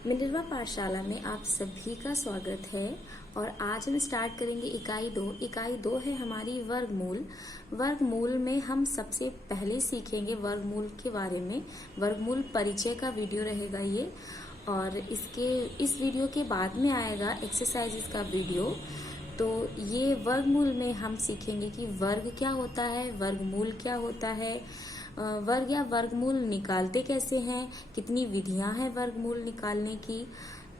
Minerva पाठशाला में आप सभी का स्वागत है। और आज हम स्टार्ट करेंगे इकाई दो है हमारी वर्गमूल। वर्गमूल में हम सबसे पहले सीखेंगे वर्गमूल के बारे में। वर्गमूल परिचय का वीडियो रहेगा ये, और इस वीडियो के बाद में आएगा एक्सरसाइजेस का वीडियो। तो ये वर्गमूल में हम सीखेंगे कि वर्ग क्या होता है, वर्गमूल क्या होता है, वर्ग या वर्गमूल निकालते कैसे हैं, कितनी विधियां हैं वर्गमूल निकालने की।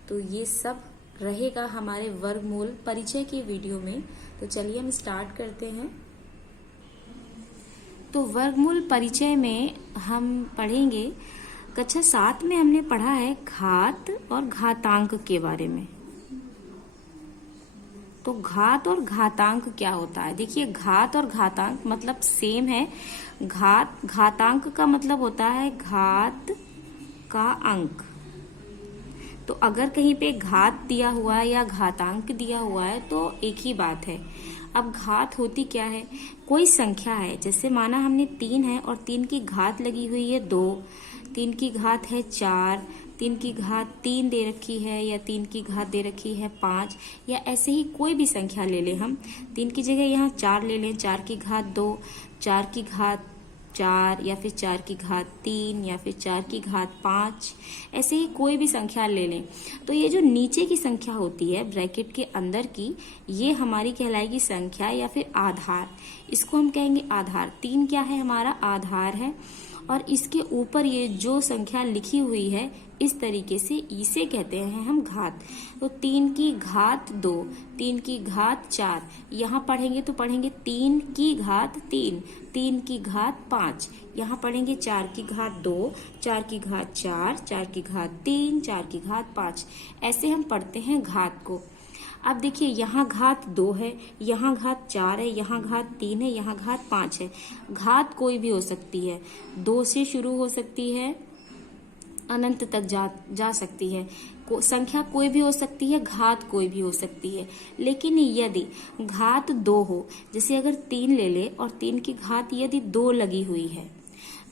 तो ये सब रहेगा हमारे वर्गमूल परिचय के वीडियो में। तो चलिए हम स्टार्ट करते हैं। तो वर्गमूल परिचय में हम पढ़ेंगे, कक्षा 7 में हमने पढ़ा है घात और घातांक के बारे में। तो घात और घातांक क्या होता है? देखिए, घात और घातांक मतलब सेम है। घातांक का मतलब होता है घात का अंक। तो अगर कहीं पे घात दिया हुआ है या घातांक दिया हुआ है तो एक ही बात है। अब घात होती क्या है? कोई संख्या है, जैसे माना हमने 3 है और 3 की घात लगी हुई है 2, 3 की घात है 4, 3 की घात 3 दे रखी है, या 3 की घात दे रखी है 5, या ऐसे ही कोई भी संख्या ले लें हम। 3 की जगह यहाँ 4 ले लें, 4 की घात 2, 4 की घात 4, या फिर 4 की घात 3, या फिर 4 की घात 5, ऐसे ही कोई भी संख्या ले लें। तो ये जो नीचे की संख्या होती है ब्रैकेट के अंदर की, ये हमारी कहलाएगी संख्या या फिर आधार। इसको हम कहेंगे आधार। 3 क्या है? हमारा आधार है। और इसके ऊपर ये जो संख्या लिखी हुई है इस तरीके से, इसे कहते हैं हम घात। तो 3 की घात 2, 3 की घात 4, यहाँ पढ़ेंगे तो पढ़ेंगे 3 की घात 3, 3 की घात 5, यहाँ पढ़ेंगे 4 की घात 2, 4 की घात 4, 4 की घात 3, 4 की घात 5। ऐसे हम पढ़ते हैं घात को। अब देखिए, यहाँ घात 2 है, यहाँ घात 4 है, यहाँ घात 3 है, यहाँ घात 5 है। घात कोई भी हो सकती है, 2 से शुरू हो सकती है, अनंत तक जा सकती है। संख्या कोई भी हो सकती है, घात कोई भी हो सकती है। लेकिन यदि घात 2 हो, जैसे अगर 3 ले ले और 3 की घात यदि 2 लगी हुई है,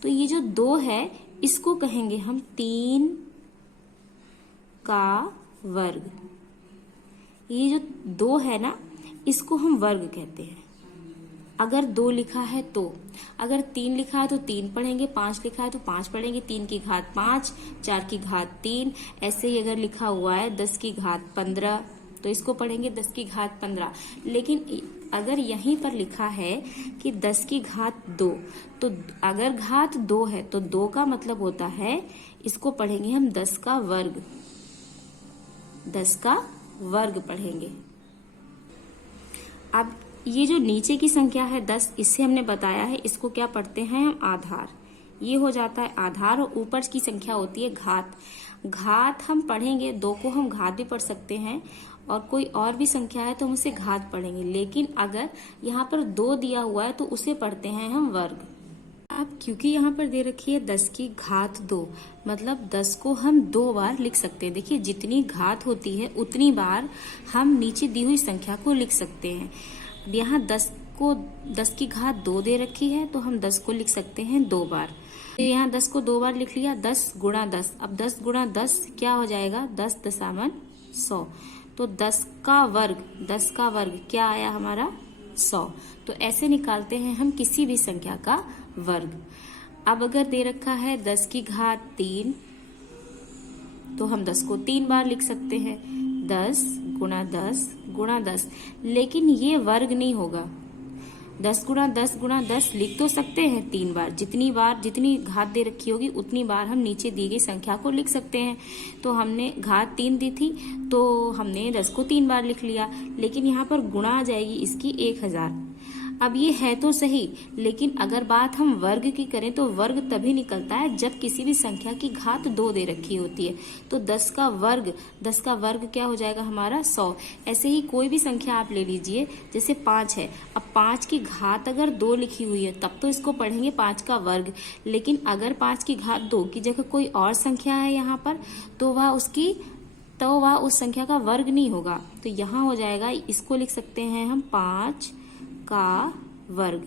तो ये जो 2 है इसको कहेंगे हम 3 का वर्ग। ये जो 2 है ना, इसको हम वर्ग कहते हैं। अगर 2 लिखा है तो, अगर 3 लिखा है तो 3 पढ़ेंगे, 5 लिखा है तो 5 पढ़ेंगे, 3 की घात 5, 4 की घात 3। ऐसे ही अगर लिखा हुआ है 10 की घात 15, तो इसको पढ़ेंगे 10 की घात 15। लेकिन अगर यहीं पर लिखा है कि 10 की घात 2, तो अगर घात 2 है तो 2 का मतलब होता है, इसको पढ़ेंगे हम 10 का वर्ग। 10 का वर्ग पढ़ेंगे। अब ये जो नीचे की संख्या है 10, इससे हमने बताया है, इसको क्या पढ़ते हैं हम? आधार। ये हो जाता है आधार। और ऊपर की संख्या होती है घात। घात हम पढ़ेंगे, 2 को हम घात भी पढ़ सकते हैं, और कोई और भी संख्या है तो हम उसे घात पढ़ेंगे। लेकिन अगर यहाँ पर 2 दिया हुआ है तो उसे पढ़ते हैं हम वर्ग। अब क्योंकि यहाँ पर दे रखी है 10 की घात 2, मतलब 10 को हम 2 बार लिख सकते हैं। देखिए, जितनी घात होती है उतनी बार हम नीचे दी हुई संख्या को लिख सकते हैं। अब यहाँ 10 की घात 2 दे रखी है, तो हम 10 को लिख सकते हैं 2 बार। तो यहाँ 10 को 2 बार लिख लिया, 10 गुणा 10। अब 10 गुणा 10 क्या हो जाएगा? 10 दशामन 100। तो 10 का वर्ग क्या आया हमारा? 100। तो ऐसे निकालते हैं हम किसी भी संख्या का वर्ग। अब अगर दे रखा है 10 की घात 3, तो हम 10 को 3 बार लिख सकते हैं, 10 गुणा 10 गुणा 10। लेकिन ये वर्ग नहीं होगा। 10 गुणा 10 गुणा 10 लिख तो सकते हैं 3 बार। जितनी घात दे रखी होगी उतनी बार हम नीचे दी गई संख्या को लिख सकते हैं। तो हमने घात 3 दी थी, तो हमने 10 को 3 बार लिख लिया। लेकिन यहाँ पर गुणा आ जाएगी इसकी 1000। अब ये है तो सही, लेकिन अगर बात हम वर्ग की करें तो वर्ग तभी निकलता है जब किसी भी संख्या की घात 2 दे रखी होती है। तो 10 का वर्ग क्या हो जाएगा हमारा? 100। ऐसे ही कोई भी संख्या आप ले लीजिए, जैसे 5 है। अब 5 की घात अगर 2 लिखी हुई है तब तो इसको पढ़ेंगे 5 का वर्ग। लेकिन अगर 5 की घात 2 की जगह कोई और संख्या है यहाँ पर, तो वह उस संख्या का वर्ग नहीं होगा। तो यहाँ हो जाएगा, इसको लिख सकते हैं हम 5 का वर्ग।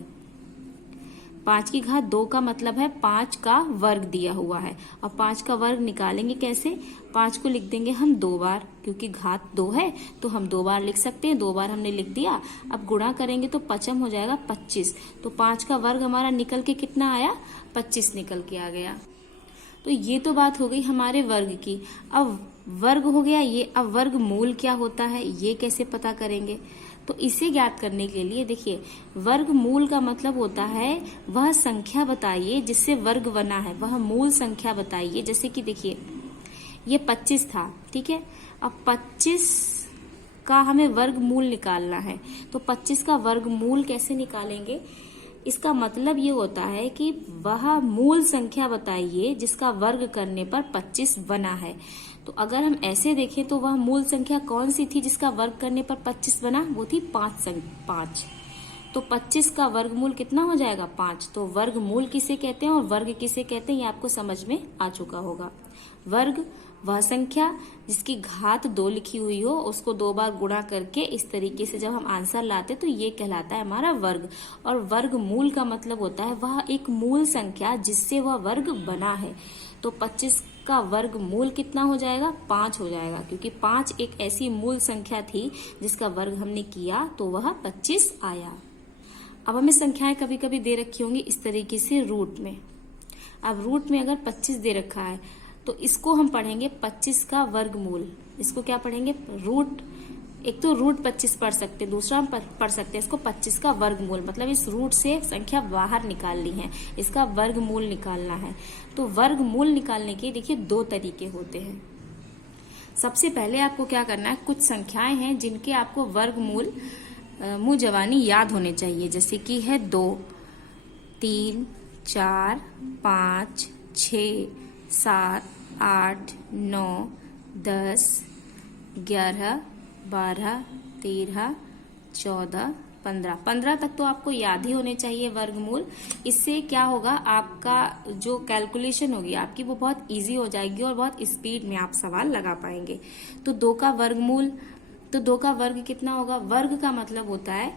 5 की घात 2 का मतलब है 5 का वर्ग दिया हुआ है, और 5 का वर्ग निकालेंगे कैसे? 5 को लिख देंगे हम 2 बार, क्योंकि घात 2 है तो हम 2 बार लिख सकते हैं। 2 बार हमने लिख दिया। अब गुणा करेंगे तो 5 हो जाएगा 25। तो 5 का वर्ग हमारा निकल के कितना आया? 25 निकल के आ गया। तो ये तो बात हो गई हमारे वर्ग की। अब वर्ग हो गया ये, अब वर्गमूल क्या होता है ये कैसे पता करेंगे? तो इसे ज्ञात करने के लिए देखिए, वर्गमूल का मतलब होता है वह संख्या बताइए जिससे वर्ग बना है, वह मूल संख्या बताइए। जैसे कि देखिए ये 25 था, ठीक है। अब 25 का हमें वर्गमूल निकालना है, तो 25 का वर्गमूल कैसे निकालेंगे? इसका मतलब ये होता है कि वह मूल संख्या बताइए जिसका वर्ग करने पर 25 बना है। तो अगर हम ऐसे देखें तो वह मूल संख्या कौन सी थी जिसका वर्ग करने पर 25 बना? वो थी 5। तो 25 का वर्गमूल कितना हो जाएगा? 5। तो वर्गमूल किसे कहते हैं और वर्ग किसे कहते हैं ये आपको समझ में आ चुका होगा। वर्ग वह संख्या जिसकी घात 2 लिखी हुई हो, उसको 2 बार गुणा करके इस तरीके से जब हम आंसर लाते तो ये कहलाता है हमारा वर्ग। और वर्गमूल का मतलब होता है वह एक मूल संख्या जिससे वह वर्ग बना है। तो 25 का वर्गमूल कितना हो जाएगा? 5 हो जाएगा, क्योंकि 5 एक ऐसी मूल संख्या थी जिसका वर्ग हमने किया तो वह 25 आया। अब हमें संख्याएं कभी कभी दे रखी होंगी इस तरीके से रूट में। अब रूट में अगर 25 दे रखा है तो इसको हम पढ़ेंगे 25 का वर्गमूल। इसको क्या पढ़ेंगे? रूट। एक तो रूट 25 पढ़ सकते हैं, दूसरा हम पढ़ सकते हैं इसको 25 का वर्गमूल। मतलब इस रूट से संख्या बाहर निकालनी है, इसका वर्गमूल निकालना है। तो वर्गमूल निकालने के देखिए 2 तरीके होते हैं। सबसे पहले आपको क्या करना है, कुछ संख्याएं हैं जिनके आपको वर्गमूल मुंह जबानी याद होने चाहिए। जैसे कि है 2, 3, 4, 5, 6, 7, 8, 9, 10, 11, 12, 13, 14, 15। 15 तक तो आपको याद ही होने चाहिए वर्गमूल। इससे क्या होगा, आपका जो कैलकुलेशन होगी आपकी वो बहुत इजी हो जाएगी और बहुत स्पीड में आप सवाल लगा पाएंगे। तो 2 का वर्गमूल, तो 2 का वर्ग कितना होगा? वर्ग का मतलब होता है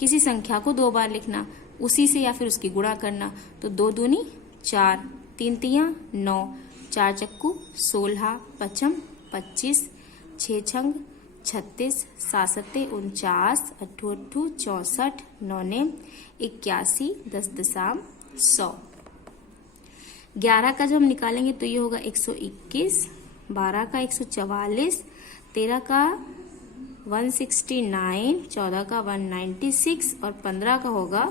किसी संख्या को 2 बार लिखना, उसी से या फिर उसकी गुणा करना। तो 2 दूनी 4, 3 तियां 9, 4 चक्कू 16, 5 25, 6 छंग 36, 7 सत्ते 49, 8 8 64, 9 ने 81, 10 दशाम 100। 11 का जब हम निकालेंगे तो ये होगा 121, 12 का 144, 13 का 169, 14 का 196 और 15 का होगा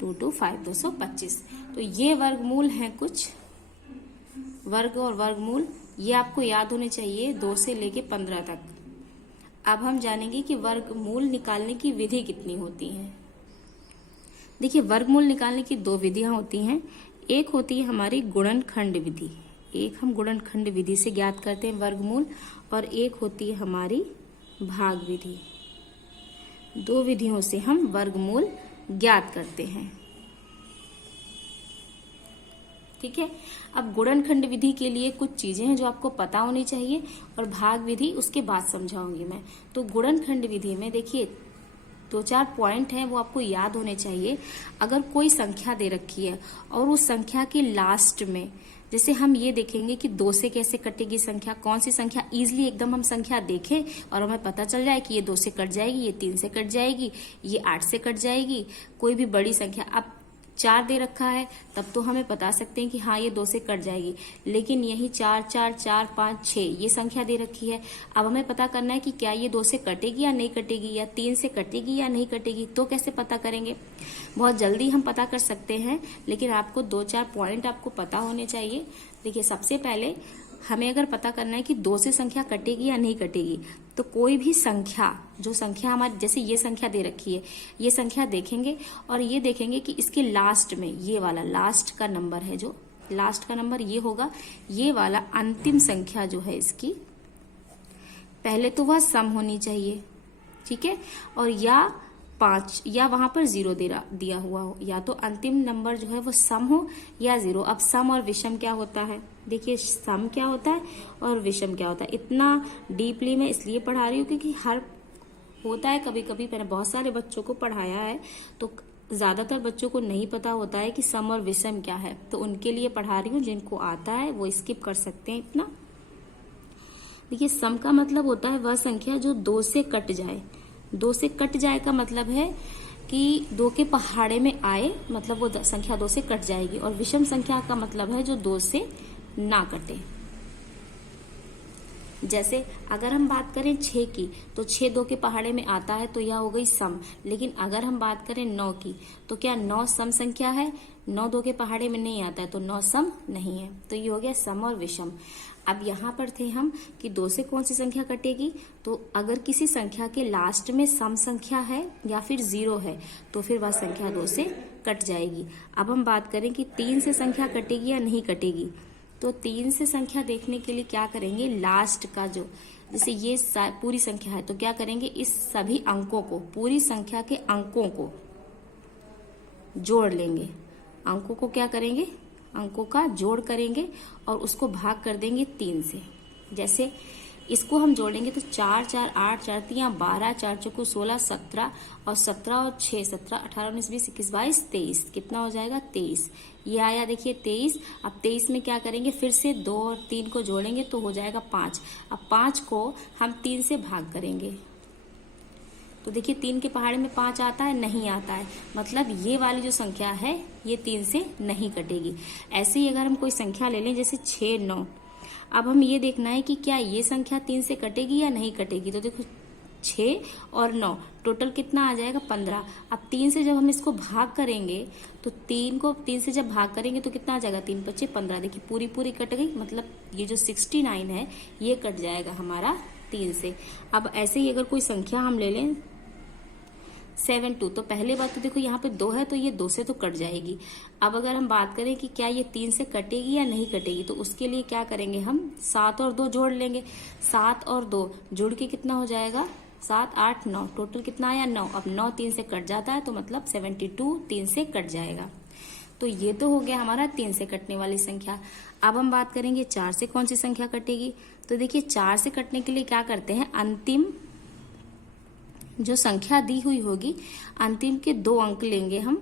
225, 225। तो ये वर्गमूल हैं कुछ। वर्ग और वर्गमूल ये आपको याद होने चाहिए 2 से लेके 15 तक। अब हम जानेंगे कि वर्गमूल निकालने की विधि कितनी होती है। देखिए, वर्गमूल निकालने की 2 विधियां होती हैं। एक होती है हमारी गुणनखंड विधि, एक हम गुणनखंड विधि से ज्ञात करते हैं वर्गमूल, और एक होती है हमारी भाग विधि। 2 विधियों से हम वर्गमूल ज्ञात करते हैं। ठीक है। अब गुणनखंड विधि के लिए कुछ चीजें हैं जो आपको पता होनी चाहिए, और भाग विधि उसके बाद समझाऊंगी मैं। तो गुणनखंड विधि में देखिए 2-4 पॉइंट हैं वो आपको याद होने चाहिए। अगर कोई संख्या दे रखी है और उस संख्या के लास्ट में, जैसे हम ये देखेंगे कि 2 से कैसे कटेगी संख्या, कौन सी संख्या इजीली एकदम हम संख्या देखें और हमें पता चल जाए कि ये 2 से कट जाएगी, ये 3 से कट जाएगी, ये 8 से कट जाएगी, कोई भी बड़ी संख्या। अब 4 दे रखा है तब तो हमें बता सकते हैं कि हाँ ये 2 से कट जाएगी, लेकिन यही 4 4 4 5 6 ये संख्या दे रखी है। अब हमें पता करना है कि क्या ये 2 से कटेगी या नहीं कटेगी, या 3 से कटेगी या नहीं कटेगी। तो कैसे पता करेंगे? बहुत जल्दी हम पता कर सकते हैं, लेकिन आपको 2-4 पॉइंट आपको पता होने चाहिए। देखिए, सबसे पहले हमें अगर पता करना है कि 2 से संख्या कटेगी या नहीं कटेगी, तो कोई भी संख्या, जो संख्या हमारी, जैसे ये संख्या दे रखी है, ये संख्या देखेंगे और ये देखेंगे कि इसके लास्ट में ये वाला लास्ट का नंबर है, जो लास्ट का नंबर ये होगा, ये वाला अंतिम संख्या जो है इसकी, पहले तो वह सम होनी चाहिए। ठीक है। और या 5 या वहां पर 0 दिया हुआ हो, या तो अंतिम नंबर जो है वो सम हो या 0। अब सम और विषम क्या होता है? देखिए, सम क्या होता है और विषम क्या होता है। इतना डीपली मैं इसलिए पढ़ा रही हूँ क्योंकि हर होता है, कभी कभी मैंने बहुत सारे बच्चों को पढ़ाया है, तो ज्यादातर बच्चों को नहीं पता होता है कि सम और विषम क्या है, तो उनके लिए पढ़ा रही हूँ। जिनको आता है वो स्किप कर सकते हैं इतना। देखिए सम का मतलब होता है वह संख्या जो 2 से कट जाए। 2 से कट जाए का मतलब है कि 2 के पहाड़े में आए, मतलब वो संख्या 2 से कट जाएगी। और विषम संख्या का मतलब है जो 2 से ना कटे। जैसे अगर हम बात करें 6 की, तो 6 2 के पहाड़े में आता है तो यह हो गई सम। लेकिन अगर हम बात करें 9 की, तो क्या 9 सम संख्या है? 9 2 के पहाड़े में नहीं आता है तो 9 सम नहीं है। तो ये हो गया सम और विषम। अब यहाँ पर थे हम कि 2 से कौन सी संख्या कटेगी, तो अगर किसी संख्या के लास्ट में सम संख्या है या फिर 0 है तो फिर वह संख्या 2 से कट जाएगी। अब हम बात करें कि 3 से संख्या कटेगी या नहीं कटेगी, तो 3 से संख्या देखने के लिए क्या करेंगे, लास्ट का जो, जैसे ये पूरी संख्या है तो क्या करेंगे, इस सभी अंकों को, पूरी संख्या के अंकों को जोड़ लेंगे। अंकों को क्या करेंगे, अंकों का जोड़ करेंगे और उसको भाग कर देंगे 3 से। जैसे इसको हम जोड़ेंगे तो 4 4 8 4 3 12 4 चौको 16 17 और 17 और 6 17 18 19 20 21 22 23, कितना हो जाएगा 23। ये आया देखिए 23। अब 23 में क्या करेंगे, फिर से 2 और 3 को जोड़ेंगे तो हो जाएगा 5। अब 5 को हम 3 से भाग करेंगे तो देखिए 3 के पहाड़े में 5 आता है, नहीं आता है, मतलब ये वाली जो संख्या है ये 3 से नहीं कटेगी। ऐसे ही अगर हम कोई संख्या ले लें जैसे 6 9, अब हम ये देखना है कि क्या ये संख्या 3 से कटेगी या नहीं कटेगी। तो देखो 6 और 9 टोटल कितना आ जाएगा 15। अब 3 से जब हम इसको भाग करेंगे तो 3 को 3 से जब भाग करेंगे तो कितना आ जाएगा, 3 5 15। देखिए पूरी पूरी कट गई, मतलब ये जो 69 है ये कट जाएगा हमारा 3 से। अब ऐसे ही अगर कोई संख्या हम ले लें 7 2, तो पहले बात तो देखो यहाँ पे 2 है तो ये 2 से तो कट जाएगी। अब अगर हम बात करें कि क्या ये 3 से कटेगी या नहीं कटेगी, तो उसके लिए क्या करेंगे, हम 7 और 2 जोड़ लेंगे। 7 और 2 जोड़ के कितना हो जाएगा, 7 8 9, टोटल कितना आया 9। अब 9 3 से कट जाता है तो मतलब 72 3 से कट जाएगा। तो ये तो हो गया हमारा 3 से कटने वाली संख्या। अब हम बात करेंगे 4 से कौन सी संख्या कटेगी। तो देखिए 4 से कटने के लिए क्या करते हैं, अंतिम जो संख्या दी हुई होगी अंतिम के 2 अंक लेंगे हम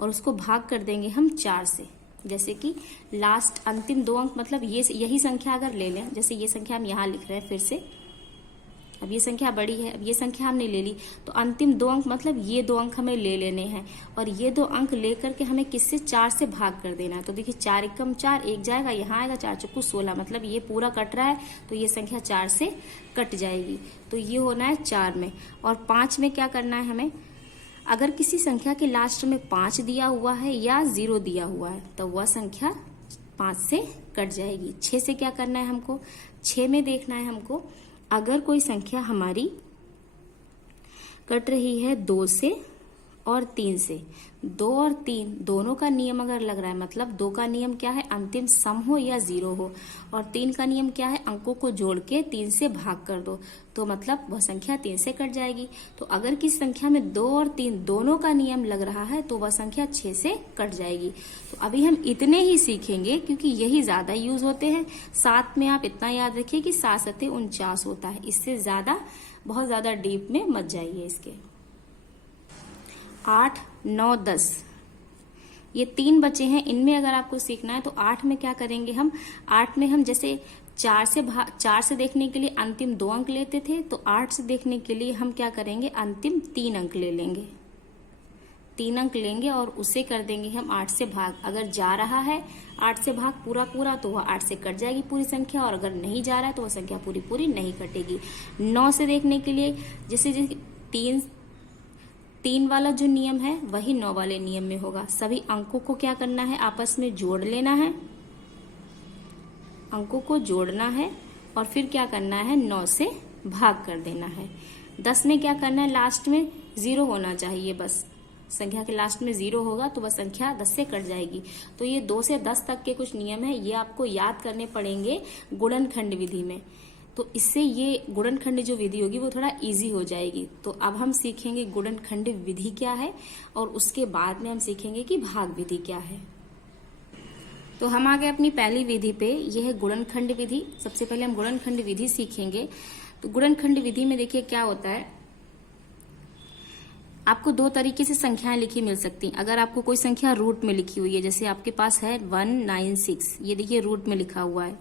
और उसको भाग कर देंगे हम 4 से। जैसे कि लास्ट अंतिम 2 अंक, मतलब ये यही संख्या अगर ले लें, जैसे ये संख्या हम यहाँ लिख रहे हैं फिर से, अब ये संख्या बड़ी है, अब ये संख्या हमने ले ली तो अंतिम 2 अंक मतलब ये 2 अंक हमें ले लेने हैं और ये 2 अंक लेकर के हमें किससे 4 से भाग कर देना है। तो देखिए 4 एकम 4, 1 जाएगा, यहाँ आएगा 4 चौको 16, मतलब ये पूरा कट रहा है तो ये संख्या 4 से कट जाएगी। तो ये होना है 4 में। और 5 में क्या करना है हमें, अगर किसी संख्या के लास्ट में 5 दिया हुआ है या 0 दिया हुआ है तो वह संख्या 5 से कट जाएगी। 6 से क्या करना है हमको, 6 में देखना है हमको अगर कोई संख्या हमारी कट रही है 2 से और 3 से, 2 और 3 दोनों का नियम अगर लग रहा है, मतलब 2 का नियम क्या है, अंतिम सम हो या 0 हो, और 3 का नियम क्या है, अंकों को जोड़ के 3 से भाग कर दो, तो मतलब वह संख्या 3 से कट जाएगी। तो अगर किसी संख्या में 2 और 3 दोनों का नियम लग रहा है तो वह संख्या 6 से कट जाएगी। तो अभी हम इतने ही सीखेंगे क्योंकि यही ज्यादा यूज होते हैं। साथ में आप इतना याद रखिए कि 7 7 49 होता है, इससे ज्यादा बहुत ज्यादा डीप में मत जाइए इसके। 8 9 10 ये 3 बचे हैं, इनमें अगर आपको सीखना है तो 8 में क्या करेंगे हम, 8 में हम जैसे 4 से देखने के लिए अंतिम 2 अंक लेते थे, तो 8 से देखने के लिए हम क्या करेंगे, अंतिम 3 अंक ले लेंगे, 3 अंक लेंगे और उसे कर देंगे हम 8 से भाग। अगर जा रहा है 8 से भाग पूरा पूरा तो वह 8 से कट जाएगी पूरी संख्या, और अगर नहीं जा रहा है तो वह संख्या पूरी पूरी नहीं कटेगी। 9 से देखने के लिए जैसे 3 वाला जो नियम है वही 9 वाले नियम में होगा। सभी अंकों को क्या करना है, आपस में जोड़ लेना है, अंकों को जोड़ना है और फिर क्या करना है, 9 से भाग कर देना है। 10 में क्या करना है, लास्ट में 0 होना चाहिए, बस संख्या के लास्ट में 0 होगा तो वह संख्या 10 से कट जाएगी। तो ये 2 से 10 तक के कुछ नियम है, ये आपको याद करने पड़ेंगे गुणनखंड विधि में, तो इससे ये गुणनखंड जो विधि होगी वो थोड़ा इजी हो जाएगी। तो अब हम सीखेंगे गुणनखंड विधि क्या है और उसके बाद में हम सीखेंगे कि भाग विधि क्या है। तो हम आ गए अपनी पहली विधि पे, यह है गुणनखंड विधि। सबसे पहले हम गुणनखंड विधि सीखेंगे। तो गुणनखंड विधि में देखिए क्या होता है, आपको दो तरीके से संख्याएं लिखी मिल सकती हैं। अगर आपको कोई संख्या रूट में लिखी हुई है, जैसे आपके पास है 196, ये देखिए रूट में लिखा हुआ है।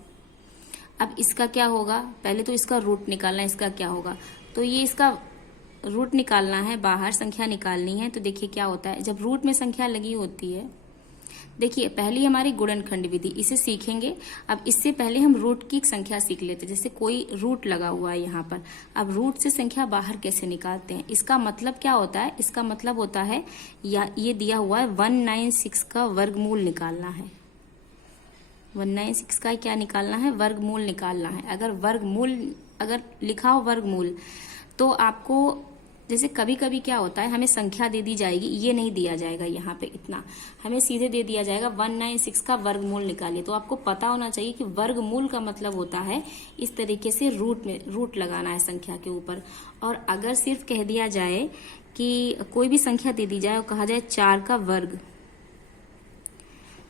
अब इसका क्या होगा, पहले तो इसका रूट निकालना है, इसका क्या होगा, तो ये इसका रूट निकालना है, बाहर संख्या निकालनी है। तो देखिए क्या होता है, जब रूट में संख्या लगी होती है, देखिए पहली हमारी गुणनखंड विधि, इसे सीखेंगे। अब इससे पहले हम रूट की एक संख्या सीख लेते हैं। जैसे कोई रूट लगा हुआ है यहाँ पर, अब रूट से संख्या बाहर कैसे निकालते हैं, इसका मतलब क्या होता है, इसका मतलब होता है या ये दिया हुआ है 196 का वर्गमूल निकालना है। 196 का क्या निकालना है, वर्गमूल निकालना है। अगर लिखा हो वर्गमूल, तो आपको जैसे कभी कभी क्या होता है, हमें संख्या दे दी जाएगी, ये नहीं दिया जाएगा यहाँ पे इतना, हमें सीधे दे दिया जाएगा 196 का वर्गमूल निकालिए। तो आपको पता होना चाहिए कि वर्गमूल का मतलब होता है इस तरीके से रूट लगाना है संख्या के ऊपर। और अगर सिर्फ कह दिया जाए कि कोई भी संख्या दे दी जाए और कहा जाए 4 का वर्ग,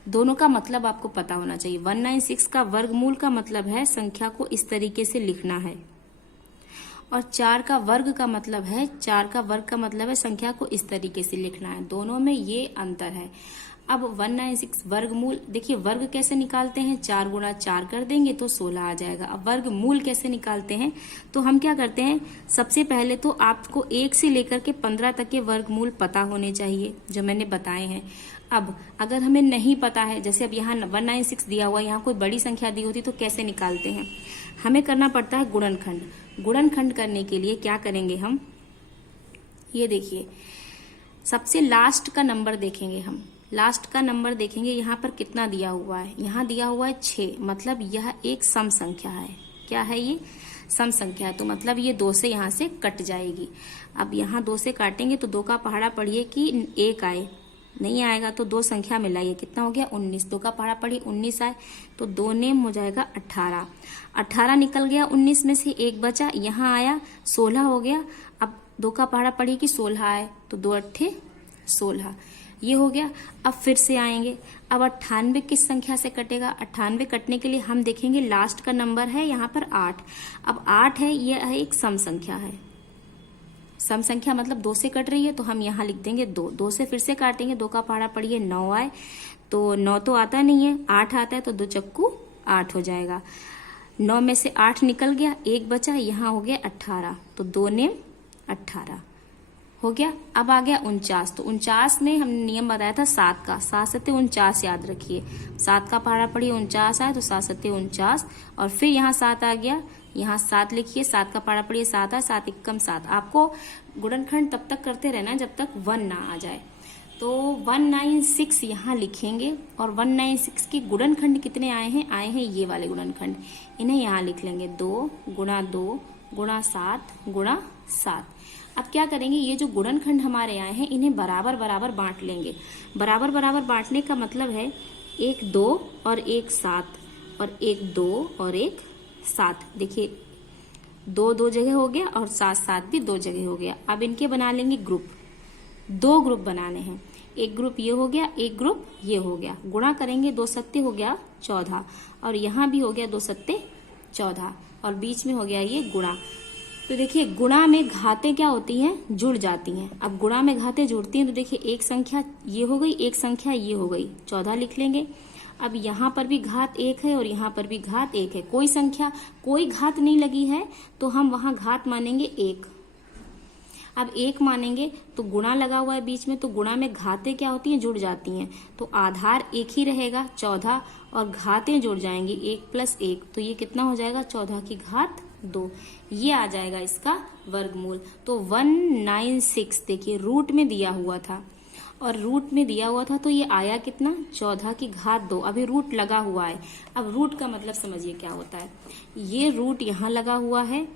दोनों का मतलब आपको पता होना चाहिए। 196 का वर्गमूल का मतलब है संख्या को इस तरीके से लिखना है, और 4 का वर्ग का मतलब है संख्या को इस तरीके से लिखना है। दोनों में ये अंतर है। अब 196 वर्गमूल, देखिए वर्ग कैसे निकालते हैं, 4 गुणा 4 कर देंगे तो 16 आ जाएगा। अब वर्गमूल कैसे निकालते हैं, तो हम क्या करते हैं, सबसे पहले तो आपको 1 से लेकर के 15 तक के वर्गमूल पता होने चाहिए जो मैंने बताए हैं। अब अगर हमें नहीं पता है, जैसे अब यहाँ 196 दिया हुआ है, यहाँ कोई बड़ी संख्या दी होती तो कैसे निकालते हैं, हमें करना पड़ता है गुणनखंड। गुणनखंड करने के लिए क्या करेंगे हम, ये देखिए सबसे लास्ट का नंबर देखेंगे, हम लास्ट का नंबर देखेंगे, यहाँ पर कितना दिया हुआ है, यहाँ दिया हुआ है 6, मतलब यह एक सम संख्या है। क्या है ये, सम संख्या है, तो मतलब ये 2 से यहाँ से कट जाएगी। अब यहाँ 2 से काटेंगे तो 2 का पहाड़ा पढ़िए कि 1 आए, नहीं आएगा तो 2 संख्या मिलाइए, कितना हो गया 19, 2 का पहाड़ा पढ़िए 19 आए तो 2 नेम हो जाएगा 18, 18 निकल गया, 19 में से 1 बचा, यहाँ आया 16 हो गया। अब 2 का पहाड़ा पढ़िए कि 16 आए तो 2 अट्ठे 16, ये हो गया। अब फिर से आएंगे, अब 98 किस संख्या से कटेगा, 98 कटने के लिए हम देखेंगे लास्ट का नंबर है यहाँ पर 8। अब 8 है, यह एक सम संख्या है, सम संख्या मतलब 2 से कट रही है, तो हम यहाँ लिख देंगे 2, 2 से फिर से काटेंगे, 2 का पहाड़ा पढ़िए 9 आए तो 9 तो आता नहीं है, 8 आता है तो 2 चक्कू 8 हो जाएगा। 9 में से 8 निकल गया, 1 बचा, यहाँ हो गया 18, तो 2 नेम 18 हो गया। अब आ गया 49, तो 49 में हमने नियम बताया था 7 का, 7 सत्ते 49 याद रखिए, 7 का पहाड़ा पढ़िए 49 आए तो 7 सत्ते 49, और फिर यहाँ 7 आ गया, यहाँ 7 लिखिए, 7 का पहाड़ा पढ़िए 7 आए, 7 एकम 7। आपको गुणनखंड तब तक करते रहना है जब तक 1 ना आ जाए। तो 196 यहाँ लिखेंगे, और 196 के गुणनखंड कितने आए हैं ये वाले गुणनखंड, इन्हें यहाँ लिख लेंगे 2 गुणा 2 गुणा 7 गुणा 7। अब क्या करेंगे, ये जो गुणनखंड हमारे आए हैं इन्हें बराबर बराबर बांट लेंगे। बराबर बराबर बांटने का मतलब है 1 2 और 1 7 और 1 2 और 1 7। देखिए 2 2 जगह हो गया और 7 7 भी 2 जगह हो गया। अब इनके बना लेंगे ग्रुप, 2 ग्रुप बनाने हैं, एक ग्रुप ये हो गया, एक ग्रुप ये हो गया। गुणा करेंगे, 2 सत्ते हो गया 14, और यहाँ भी हो गया 2 सत्ते 14, और बीच में हो गया ये गुणा। तो देखिए गुणा में घातें क्या होती हैं, जुड़ जाती हैं। अब गुणा में घातें जुड़ती हैं तो देखिए एक संख्या ये हो गई, एक संख्या ये हो गई, 14 लिख लेंगे। अब यहाँ पर भी घात 1 है और यहाँ पर भी घात 1 है, कोई संख्या कोई घात नहीं लगी है तो हम वहां घात मानेंगे 1। अब 1 मानेंगे तो गुणा लगा हुआ है बीच में, तो गुणा में घातें क्या होती हैं, जुड़ जाती हैं, तो आधार 1 ही रहेगा 14, और घातें जुड़ जाएंगी 1 + 1, तो ये कितना हो जाएगा 14 की घात 2, ये आ जाएगा इसका वर्गमूल। तो 196 देखिए रूट में दिया हुआ था, और रूट में दिया हुआ था तो ये आया कितना 14 की घात 2। अभी रूट लगा हुआ है, अब रूट का मतलब समझिए क्या होता है, ये रूट यहाँ लगा हुआ है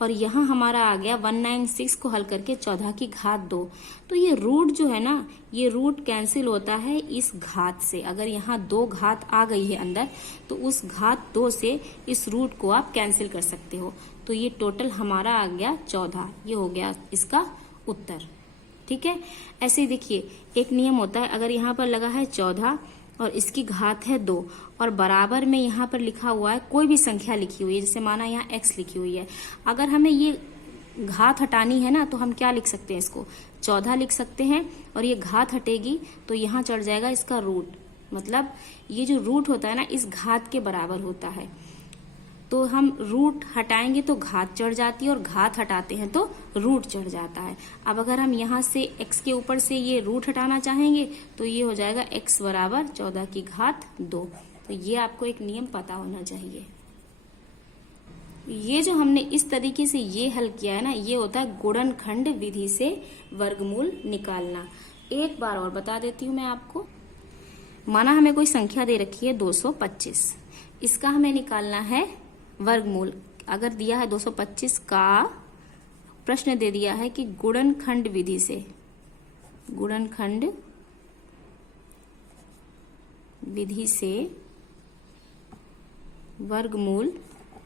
और यहाँ हमारा आ गया 196 को हल करके 14 की घात 2। तो ये रूट जो है ना, ये रूट कैंसिल होता है इस घात से। अगर यहाँ 2 घात आ गई है अंदर तो उस घात 2 से इस रूट को आप कैंसिल कर सकते हो। तो ये टोटल हमारा आ गया 14, ये हो गया इसका उत्तर। ठीक है, ऐसे ही देखिए एक नियम होता है, अगर यहाँ पर लगा है 14 और इसकी घात है 2 और बराबर में यहाँ पर लिखा हुआ है कोई भी संख्या लिखी हुई है, जैसे माना यहाँ x लिखी हुई है, अगर हमें ये घात हटानी है ना, तो हम क्या लिख सकते हैं, इसको 14 लिख सकते हैं। और ये घात हटेगी तो यहाँ चढ़ जाएगा इसका रूट, मतलब ये जो रूट होता है ना इस घात के बराबर होता है। तो हम रूट हटाएंगे तो घात चढ़ जाती है, और घात हटाते हैं तो रूट चढ़ जाता है। अब अगर हम यहाँ से x के ऊपर से ये रूट हटाना चाहेंगे तो ये हो जाएगा x बराबर 14 की घात 2। तो ये आपको एक नियम पता होना चाहिए। ये जो हमने इस तरीके से ये हल किया है ना, ये होता है गुणनखंड विधि से वर्गमूल निकालना। एक बार और बता देती हूँ मैं आपको। माना हमें कोई संख्या दे रखी है 225, इसका हमें निकालना है वर्गमूल। अगर दिया है 225 का प्रश्न दे दिया है कि गुणनखंड विधि से, गुणनखंड विधि से वर्गमूल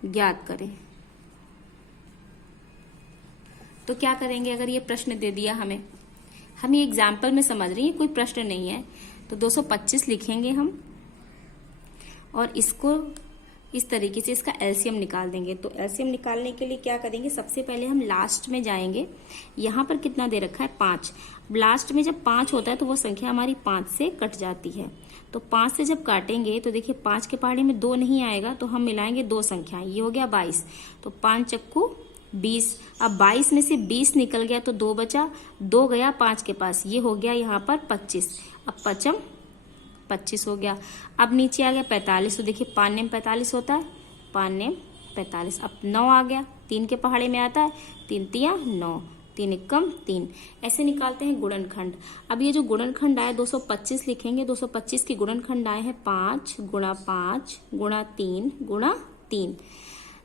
ज्ञात करें, तो क्या करेंगे। अगर ये प्रश्न दे दिया हमें, हम ये एग्जाम्पल में समझ रही हैं, कोई प्रश्न नहीं है, तो 225 लिखेंगे हम और इसको इस तरीके से इसका एलसीएम निकाल देंगे। तो एलसीएम निकालने के लिए क्या करेंगे, सबसे पहले हम लास्ट में जाएंगे। यहाँ पर कितना दे रखा है 5। लास्ट में जब 5 होता है तो वो संख्या हमारी 5 से कट जाती है। तो 5 से जब काटेंगे तो देखिए 5 के पहाड़ी में 2 नहीं आएगा, तो हम मिलाएंगे 2 संख्याएं, ये हो गया 22। तो 5 चक्कू 20। अब 22 में से 20 निकल गया तो 2 बचा, 2 गया 5 के पास, ये हो गया यहाँ पर 25। अब 5 25 हो गया। अब नीचे आ गया 45, तो देखिए 5 नेम 45 होता है, 5 नेम 45। अब 9 आ गया, 3 के पहाड़े में आता है, 3 तिया 9, 3 एकम 3। ऐसे निकालते हैं गुणनखंड। अब ये जो गुणनखंड आया 225 लिखेंगे। 225 के गुणनखंड आए हैं 5 गुणा 5 गुणा 3 गुणा 3।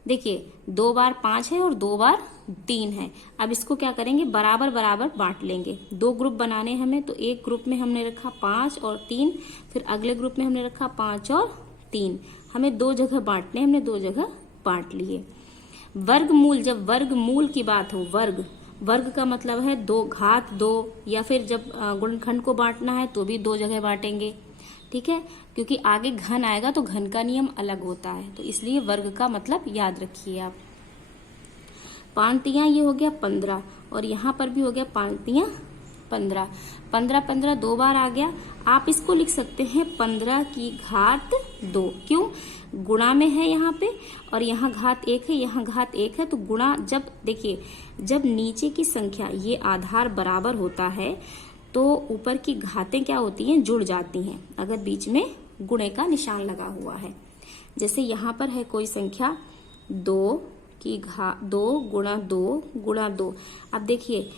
देखिए 2 बार 5 है और 2 बार 3 है। अब इसको क्या करेंगे, बराबर बराबर बांट लेंगे। 2 ग्रुप बनाने हमें, तो एक ग्रुप में हमने रखा 5 और 3, फिर अगले ग्रुप में हमने रखा 5 और 3। हमें 2 जगह बांटने, हमने 2 जगह बांट लिए। वर्गमूल, जब वर्गमूल की बात हो, वर्ग का मतलब है 2 घात 2, या फिर जब गुणनखंड को बांटना है तो भी 2 जगह बांटेंगे, ठीक है, क्योंकि आगे घन आएगा तो घन का नियम अलग होता है। तो इसलिए वर्ग का मतलब याद रखिए आप। 5 तिया ये हो गया 15, और यहाँ पर भी हो गया 5 तिया 15। 15 2 बार आ गया। आप इसको लिख सकते हैं 15 की घात 2। क्यों, गुणा में है यहाँ पे, और यहाँ घात 1 है, यहाँ घात 1 है, तो गुणा, जब देखिए जब नीचे की संख्या ये आधार बराबर होता है तो ऊपर की घातें क्या होती हैं, जुड़ जाती हैं, अगर बीच में गुणे का निशान लगा हुआ है। जैसे यहाँ पर है कोई संख्या 2 की घात 2 गुणा 2 गुणा 2। अब देखिए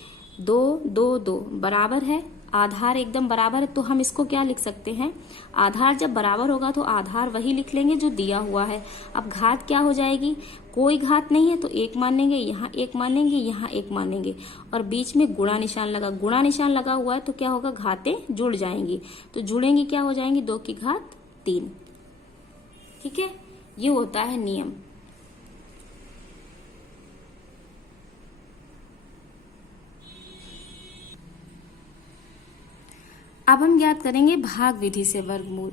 2 2 2 बराबर है, आधार एकदम बराबर है, तो हम इसको क्या लिख सकते हैं, आधार जब बराबर होगा तो आधार वही लिख लेंगे जो दिया हुआ है। अब घात क्या हो जाएगी, कोई घात नहीं है तो 1 मानेंगे, यहाँ 1 मानेंगे, यहाँ 1 मानेंगे, और बीच में गुणा निशान लगा, गुणा निशान लगा हुआ है तो क्या होगा, घातें जुड़ जाएंगी। तो जुड़ेंगी, क्या हो जाएंगी, 2 की घात 3। ठीक है, ये होता है नियम। अब हम ज्ञात करेंगे भाग विधि से वर्गमूल।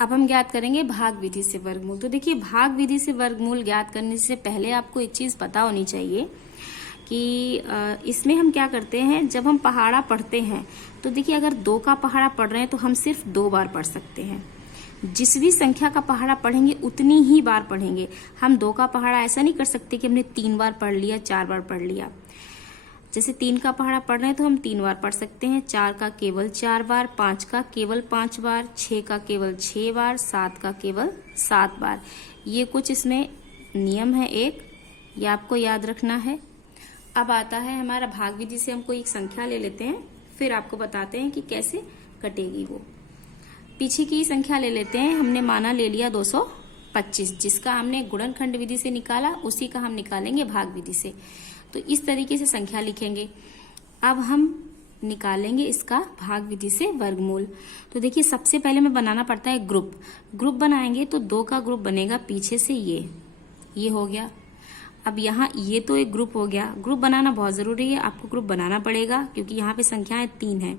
अब हम ज्ञात करेंगे भाग विधि से वर्गमूल। तो देखिए भाग विधि से वर्गमूल ज्ञात करने से पहले आपको एक चीज पता होनी चाहिए कि इसमें हम क्या करते हैं, जब हम पहाड़ा पढ़ते हैं तो देखिए अगर 2 का पहाड़ा पढ़ रहे हैं तो हम सिर्फ 2 बार पढ़ सकते हैं। जिस भी संख्या का पहाड़ा पढ़ेंगे उतनी ही बार पढ़ेंगे। हम 2 का पहाड़ा ऐसा नहीं कर सकते कि हमने 3 बार पढ़ लिया, 4 बार पढ़ लिया। जैसे 3 का पहाड़ा पढ़ रहे हैं तो हम 3 बार पढ़ सकते हैं, 4 का केवल 4 बार, 5 का केवल 5 बार, 6 का केवल 6 बार, 7 का केवल 7 बार। ये कुछ इसमें नियम है एक, ये आपको याद रखना है। अब आता है हमारा भाग विधि से हम कोई एक संख्या ले लेते हैं, फिर आपको बताते हैं कि कैसे कटेगी वो। पीछे की संख्या ले लेते हैं, हमने माना ले लिया 225, जिसका हमने गुणनखंड विधि से निकाला उसी का हम निकालेंगे भाग विधि से। तो इस तरीके से संख्या लिखेंगे। अब हम निकालेंगे इसका भाग विधि से वर्गमूल। तो देखिए सबसे पहले में बनाना पड़ता है ग्रुप बनाएंगे तो 2 का ग्रुप बनेगा पीछे से, ये हो गया। अब यहाँ ये तो एक ग्रुप हो गया, ग्रुप बनाना बहुत जरूरी है, आपको ग्रुप बनाना पड़ेगा क्योंकि यहाँ पे संख्याएं 3 है।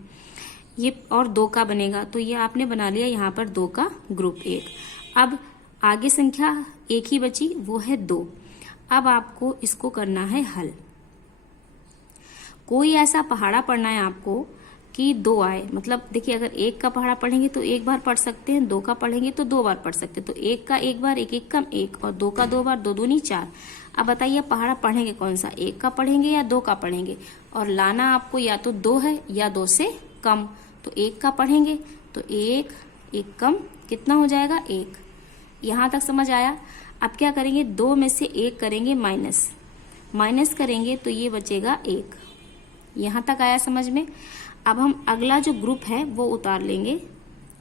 ये और 2 का बनेगा, तो ये आपने बना लिया यहाँ पर 2 का ग्रुप 1। अब आगे संख्या एक ही बची, वो है 2। अब आपको इसको करना है हल। कोई ऐसा पहाड़ा पढ़ना है आपको कि 2 आए, मतलब देखिए अगर 1 का पहाड़ा पढ़ेंगे तो 1 बार पढ़ सकते हैं, 2 का पढ़ेंगे तो 2 बार पढ़ सकते हैं, तो 1 का 1 बार, 1 1 कम 1, और 2 का 2 बार, 2 दूनी 4। अब बताइए पहाड़ा पढ़ेंगे कौन सा, 1 का पढ़ेंगे या 2 का पढ़ेंगे, और लाना आपको या तो 2 है या 2 से कम, तो 1 का पढ़ेंगे तो 1 1 कम कितना हो जाएगा 1। यहां तक समझ आया। अब क्या करेंगे, 2 में से 1 करेंगे माइनस करेंगे तो ये बचेगा 1। यहां तक आया समझ में। अब हम अगला जो ग्रुप है वो उतार लेंगे,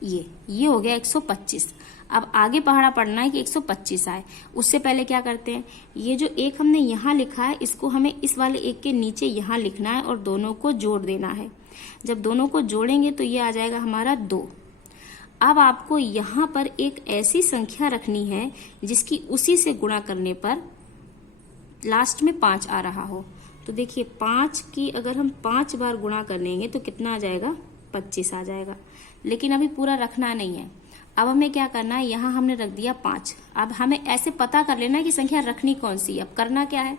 ये हो गया 125। अब आगे पहाड़ा पढ़ना है कि 125 आए। उससे पहले क्या करते हैं, ये जो 1 हमने यहाँ लिखा है इसको हमें इस वाले 1 के नीचे यहाँ लिखना है और दोनों को जोड़ देना है। जब दोनों को जोड़ेंगे तो ये आ जाएगा हमारा 2। अब आपको यहाँ पर एक ऐसी संख्या रखनी है जिसकी उसी से गुणा करने पर लास्ट में 5 आ रहा हो। तो देखिए 5 की अगर हम 5 बार गुणा कर लेंगे तो कितना आ जाएगा, 25 आ जाएगा। लेकिन अभी पूरा रखना नहीं है। अब हमें क्या करना है, यहाँ हमने रख दिया 5। अब हमें ऐसे पता कर लेना है कि संख्या रखनी कौन सी है। अब करना क्या है,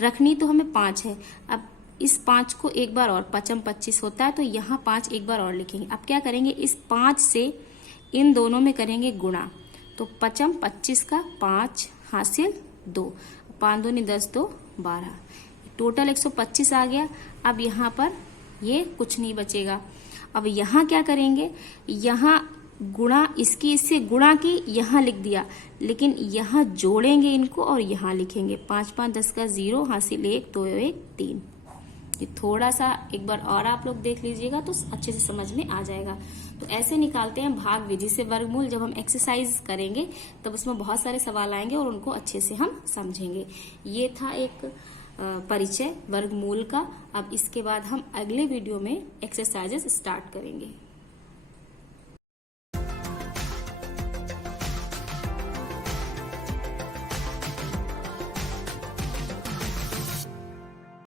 रखनी तो हमें 5 है। अब इस 5 को एक बार और, 5 25 होता है तो यहाँ 5 एक बार और लिखेंगे। अब क्या करेंगे, इस 5 से इन दोनों में करेंगे गुणा, तो 5 25 का 5 हासिल 2, 5 दूनी 10 2 12, टोटल 125 आ गया। अब यहाँ पर ये कुछ नहीं बचेगा। अब यहाँ क्या करेंगे, यहाँ गुणा, इसकी इससे गुणा की यहाँ लिख दिया, लेकिन यहाँ जोड़ेंगे इनको और यहाँ लिखेंगे 5 5 10 का 0 हासिल 1 2 1 3। ये थोड़ा सा एक बार और आप लोग देख लीजिएगा तो अच्छे से समझ में आ जाएगा। तो ऐसे निकालते हैं भाग विधि से वर्गमूल। जब हम एक्सरसाइज करेंगे तब उसमें बहुत सारे सवाल आएंगे और उनको अच्छे से हम समझेंगे। ये था एक परिचय वर्गमूल का। अब इसके बाद हम अगले वीडियो में एक्सरसाइजेस स्टार्ट करेंगे।